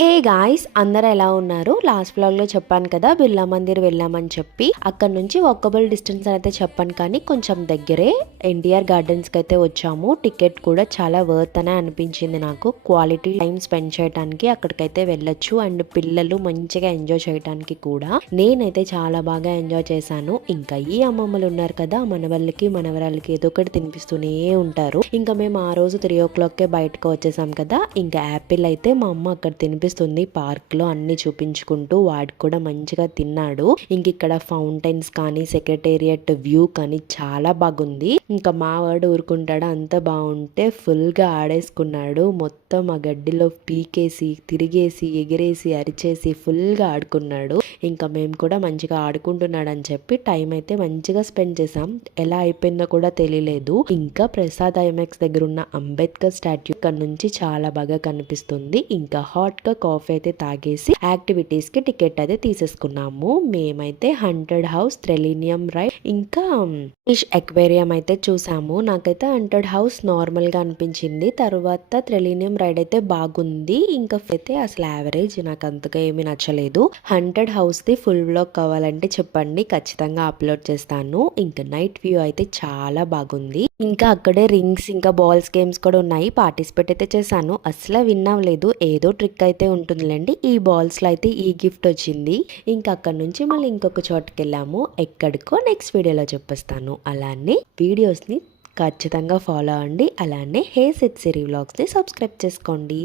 Hey guys, అందరు ఎలా ఉన్నారు? లాస్ట్ వ్లాగ్లో చెప్పాను కదా బిర్లా మందిర్ వెళ్ళామని చెప్పి. అక్కడ నుంచి వాకబుల్ డిస్టెన్స్ అయితే చెప్పాను, కానీ కొంచెం దగ్గరే ఎన్టీఆర్ గార్డెన్స్కి అయితే వచ్చాము. టికెట్ కూడా చాలా వర్త్ అనే అనిపించింది నాకు. క్వాలిటీ టైం స్పెండ్ చేయడానికి అక్కడికైతే వెళ్ళొచ్చు, అండ్ పిల్లలు మంచిగా ఎంజాయ్ చేయడానికి కూడా. నేనైతే చాలా బాగా ఎంజాయ్ చేశాను. ఇంకా ఈ అమ్మమ్మలు ఉన్నారు కదా, మనవళ్ళకి మనవరాళ్ళకి ఏదో ఒకటి తినిపిస్తూనే ఉంటారు. ఇంకా మేము ఆ రోజు 3 o'clock బయటకు వచ్చేసాం కదా. ఇంకా యాపిల్ అయితే మా అమ్మ అక్కడ తినిపిస్తుంది పార్క్ లో, అన్ని చూపించుకుంటూ. వాడు కూడా మంచిగా తిన్నాడు. ఇంక ఇక్కడ ఫౌంటైన్స్ కానీ సెక్రటేరియట్ వ్యూ కానీ చాలా బాగుంది. ఇంకా మా వాడు ఊరుకుంటాడు, అంత బాగుంటే ఫుల్ గా ఆడేసుకున్నాడు. మొత్తం ఆ గడ్డిలో పీకేసి తిరిగేసి ఎగిరేసి అరిచేసి ఫుల్ గా ఆడుకున్నాడు. ఇంకా మేము కూడా మంచిగా ఆడుకుంటున్నాడు అని చెప్పి టైం అయితే మంచిగా స్పెండ్ చేసాం. ఎలా అయిపోయిందో కూడా తెలియలేదు. ఇంకా ప్రసాద్ ఐమాక్స్ దగ్గర ఉన్న అంబేద్కర్ స్టాట్యూ ఇక్కడ నుంచి చాలా బాగా కనిపిస్తుంది. ఇంకా హాట్ గా కాఫీ అయితే తాగేసి యాక్టివిటీస్ కి టికెట్ అయితే తీసేసుకున్నాము. మేమైతే హంటెడ్ హౌస్, థ్రెలీనియం రైడ్, ఇంకా ఫిష్ ఎక్వేరియం అయితే చూసాము. నాకైతే హంటెడ్ హౌస్ నార్మల్ గా అనిపించింది. తర్వాత థ్రెలీనియం రైడ్ అయితే బాగుంది. ఇంకా అయితే అసలు యావరేజ్, నాకు అంతగా ఏమీ నచ్చలేదు. Haunted house the full vlog కావాలంటే చెప్పండి, ఖచ్చితంగా అప్లోడ్ చేస్తాను. ఇంకా నైట్ వ్యూ అయితే చాలా బాగుంది. ఇంకా అక్కడే రింగ్స్ ఇంకా బాల్స్ గేమ్స్ కూడా ఉన్నాయి. పార్టిసిపేట్ అయితే చేశాను. అసలు విన్ అవ్వలేదు, ఏదో ట్రిక్ అయితే ఉంటుందిలేండి. ఈ బాల్స్ లో అయితే ఈ గిఫ్ట్ వచ్చింది. ఇంకా అక్కడ నుంచి మళ్ళీ ఇంకొక చోటుకి వెళ్ళాము. ఎక్కడికో నెక్స్ట్ వీడియోలో చెప్పేస్తాను. అలానే వీడియోస్ ని ఖచ్చితంగా ఫాలో అవ్వండి. అలానే హే సిద్ సిరి వ్లాగ్స్ ని సబ్స్క్రైబ్ చేసుకోండి.